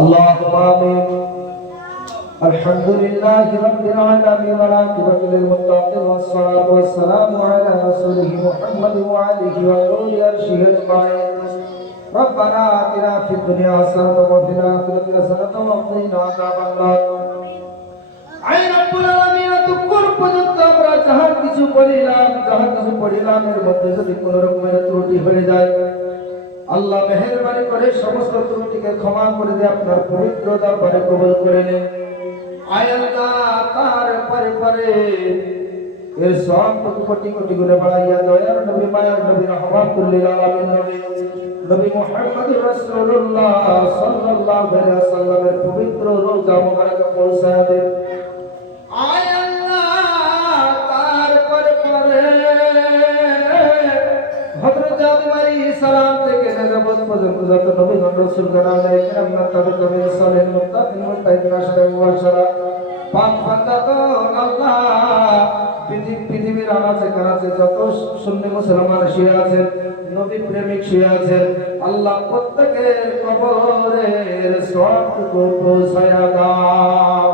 اللهم آمين. الحمد لله رب العالمين والعاقبة للمتقين والصلاة والسلام على رسوله محمد وعليه وعلى عرشه أجمعين. ربنا آتنا في الدنيا حسنة وفي الآخرة حسنة وقنا عذاب النار. আয় রব্বুল আলামিন এতক্ষণ পর্যন্ত আমরা যাহা কিছু পড়িলাম এর মধ্যে যদি কোনো রকমের ত্রুটি হয়ে যায় আল্লাহ মেহেরবানি করে সমস্ত ত্রুটিকে ক্ষমা করে দিয়ে আপনার পবিত্র দরবারে কবুল করে নেন। আয় আল্লাহ তার পরে এর সব কোটি কোটি করে বাড়াইয়া দয়ার নবী মায়ার নবী রহমাতুল লিল আলামিন নবী মুহাম্মদুর রাসূলুল্লাহ সাল্লাল্লাহু আলাইহি ওয়াসাল্লামের পবিত্র রওজা মুবারকে পৌঁছায় দেন। আয় আল্লাহ তার পরে হযরত আদম সালাম থেকে নবুয়ত পর্যন্ত যত নবীগণ রাসূলগণ আলাইহিস সালাম তাদের নবী সালেহ মুত্তাকিন মুত্তাকিন আশরা ওয়াশরা পাক বান্দা আল্লাহ পৃথিবীর আনাচে কানাচে যত সুন্নি মুসলমান শুয়ে আছেন নবী প্রেমিক শুয়ে আছেন আল্লাহ প্রত্যেকের কবরের সওয়াবটুকু পৌঁছায়া দাও।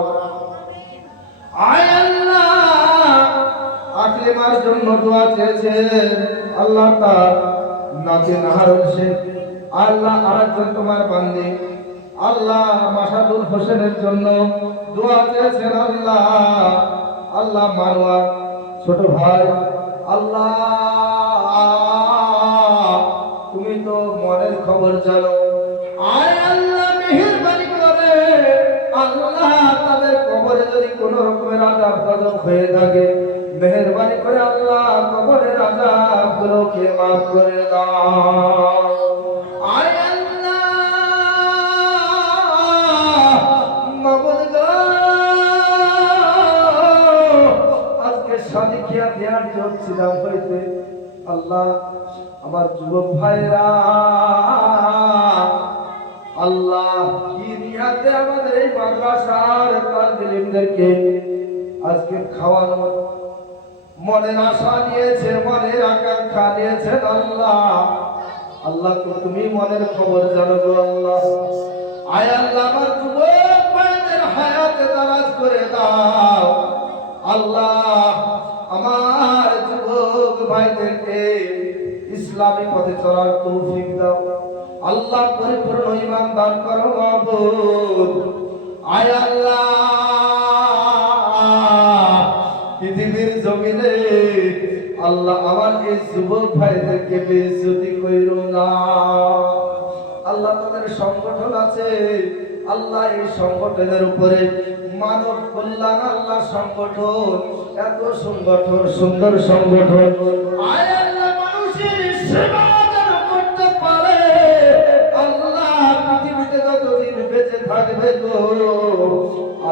আয় আল্লাহ আকলিমার জন্য দোয়া চেয়েছেন আল্লাহ তার নাতি নাহারুল শেখ আল্লাহ আরেকজন তোমার বান্দি আল্লাহ মাসাদুল হোসেনের জন্য দোয়া চেয়েছেন আল্লাহ আল্লাহ মানওয়া ছোট ভাই আল্লাহ তুমি তো মনের খবর জানো। আয় আল্লাহ মেহেরবানি করে আল্লাহ তাদের কবরে যদি কোনো রকমের আযাব গজব হয়ে থাকে মেহেরবানি করে আল্লাহ কবরের আযাবগুলোকে মাফ করে দাও। আয় আল্লাহ মাবুদ আজকে শাদী কিয়া দেয়ার জন্য ছিলাম হইতে আল্লাহ আমার যুবক ভাইরা আল্লাহ কি নিয়াতে আমাদের এই মাদ্রাসার তালবেলিমদেরকে আজকে খাওয়ানো মনের আশা নিয়েছে মনের আকাঙ্ক্ষা নিয়েছেন আল্লাহ আল্লাহ তো তুমি মনের খবর জানো গো আল্লাহ। আয় আল্লাহ আমার যুবক ভাইদের হায়াতে দারাজ করে দাও আল্লাহ আমার যুবক ভাইদেরকে ইসলামী পথে চলার তৌফিক দাও আল্লাহ পরিপূর্ণ ঈমান দান করো মাবুদ। আয় আল্লাহ পৃথিবীর জমিনে আল্লাহ আমার এই যুবক ভাইদেরকে বেইজ্জতি কইরো না আল্লাহ তাদের সংগঠন আছে আল্লাহ এই সংগঠনের উপরে মানব কল্যাণ আল্লাহ সংগঠন এত সুন্দর সংগঠন আয় আল্লাহ মানুষের সেবা যেন করতে পারে আল্লাহ পৃথিবীতে যতদিন বেঁচে থাকবে গো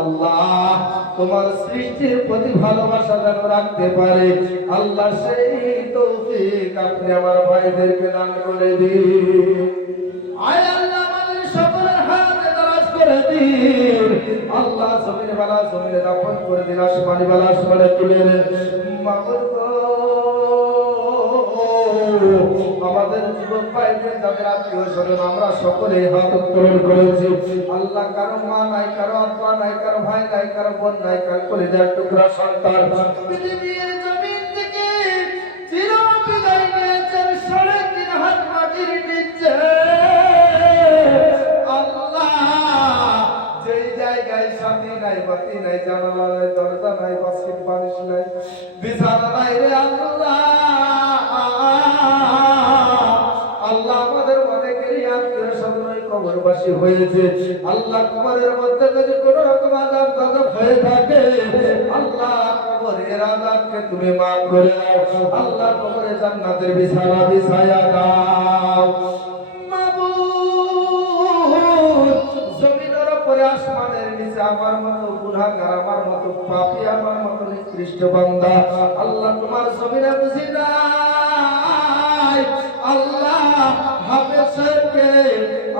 আল্লাহ তোমার সৃষ্টির প্রতি ভালোবাসা যেন রাখতে পারে আল্লাহ সেই তৌফিক আপনি আমার ভাইদেরকে দান করে দিন। আয় আল্লাহ আমাদের সকলের হাতে দারাজ করে দিন আল্লাহ জমিনে বালা জমিনে দাফন করে দিন আসমানি বালা আসমানে তুলে দেন মাবুদ আমাদের যুবক ভাইদের যাদের আত্মীয় স্বজন আমরা সকলে হাত উত্তোলন করেছি আল্লাহ কারো মা নাই কারো আব্বা নাই কারো ভাই নাই কারো বোন নাই কারো কলিজার টুকরা সন্তান পৃথিবীর জমিন থেকে চির বিদায় নিয়েছেন 3.5 হাত মাটির নিচে আল্লাহ যেই জায়গায় সাথী নাই বাতি নাই জানালা নাই দরজা নাই বাসিক বালিশ নাই বিছানা নাই রে আল্লাহ আল্লাহ আমাদের অনেকেরই আত্মীয় স্বজন কবরবাসী হয়েছে আল্লাহ কবরের মধ্যে যদি কোনো রকম আযাব গজব হয়ে থাকে আল্লাহ কবরের আযাবকে তুমি মাফ করে দাও আল্লাহ কবরে জান্নাতের বিছানা বিছায়া দাও মাবুদ জমিনের উপরে আসমানের নিচে আমার মতো গুনাহগার আমার মতো পাপী আমার মতো নিকৃষ্ট বান্দা আল্লাহ তোমার জমিনে বুঝি না আল্লাহ হাফেজ সাহেবকে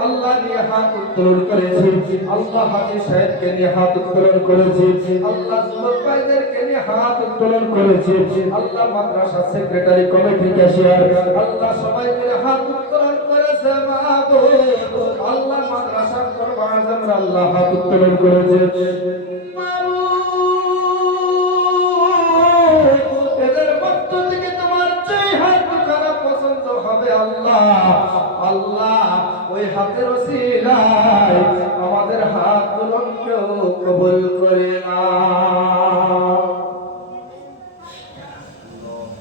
আল্লাহ নিয়ে হাত উত্তোলন করেছি আল্লাহ হাফেজ সাহেবকে নিয়ে হাত উত্তোলন করেছি আল্লাহ যুবক ভাইদেরকে নিয়ে হাত উত্তোলন করেছি আল্লাহ মাদ্রাসা সেক্রেটারি কমিটি ক্যাশিয়ার আল্লাহ সবাই মিলে হাত উত্তোলন করেছে মাবুদ আল্লাহ মাদ্রাসার আযম আল্লাহ হাত উত্তোলন করেছে এদের মধ্য থেকে তোমার যে হাত খারাপ পছন্দ হবে আল্লাহ আল্লাহ ওই হাতের ওসিলায় আমাদের হাতগুলোকেও কবুল করে না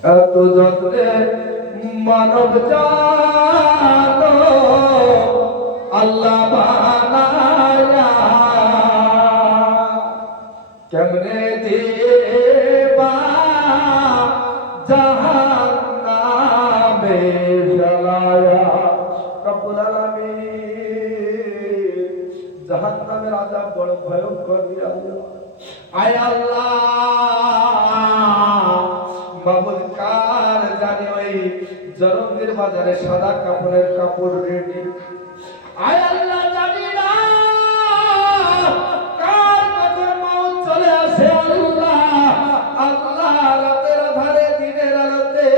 এত যত্নে মানব জাত আল্লাহ বানায়া কেমনে দিবা জাহান্নামে ফেলায়া রব্বুল আলামিন জাহান্নামের আযাব বড় ভয়ঙ্কর আয় আল্লাহ মাবুদ কার জানে ওই জরমদের বাজারে সাদা কাপড়ের কাপড় রেডি আয় আল্লাহ জানি না কার কখন মউত চলে আসে আল্লাহ আল্লাহ রাতের আধারে দিনের আলোতে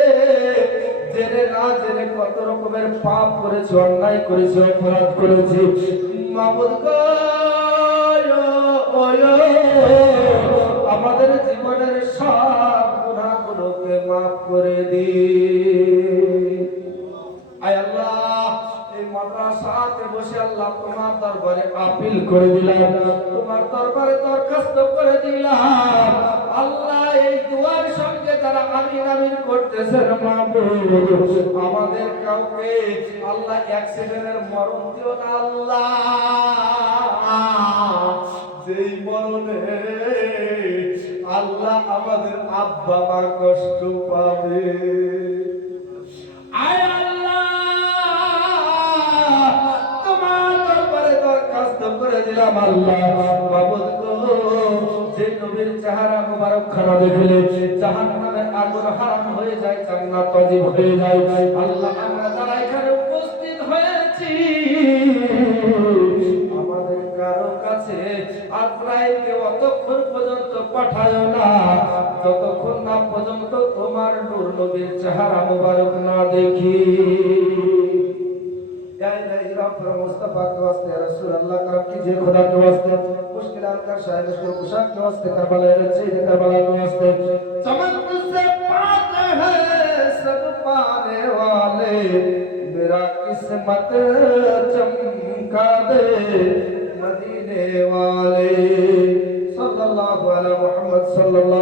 জেনে না জেনে কত রকমের পাপ করেছে অন্যায় করেছে অপরাধ করেছে মাবুদ গো আমাদের জীবনের সব গুনাহগুলোকে মাফ করে দিন আয় আল্লাহ এই মাদ্রাসাতে বসে আল্লাহ তোমার দরবারে আপিল করে দিলাম তোমার দরবারে দরখাস্ত করে দিলাম আল্লাহ এই দুয়ার সঙ্গে যারা আমিন আমিন করতেছেন মাবুদ আমাদের কাউকে আল্লাহ অ্যাক্সিডেন্টের মরণ দিও না আল্লাহ যেই মরণে আল্লাহ আমাদের আব্বা মা কষ্ট পাবে আয় আল্লাহ তোমার দরবারে দরখাস্ত করে দিলাম আল্লাহ মাবুদ গো যে নবীর চেহারা মোবারক খানা দেখলে জাহান্নামের আগুন হারাম হয়ে যায় জান্নাত ওয়াজিব হয়ে যায় আল্লাহ আমরা যারা এখানে উপস্থিত হয়েছি আমাদের কারো কাছে আজরাইলকে অতক্ষণ পর্যন্ত পাঠায় না যতক্ষণ না পর্যন্ত তোমার নূর নবীর চেহারা মোবারক না দেখি या इलाही रब मुस्तफा के वास्ते रसूल अल्लाह करम कीजिए खुदा के वास्ते मुश्किलात का शायद मुश्किल कुशा के वास्ते करबला रचिए करबला के वास्ते चमन से पाते हैं सब पाने वाले मेरा किस्मत चमका दे मदीने वाले सल्लल्लाहु अलैहि मुहम्मद सल्लल्लाहु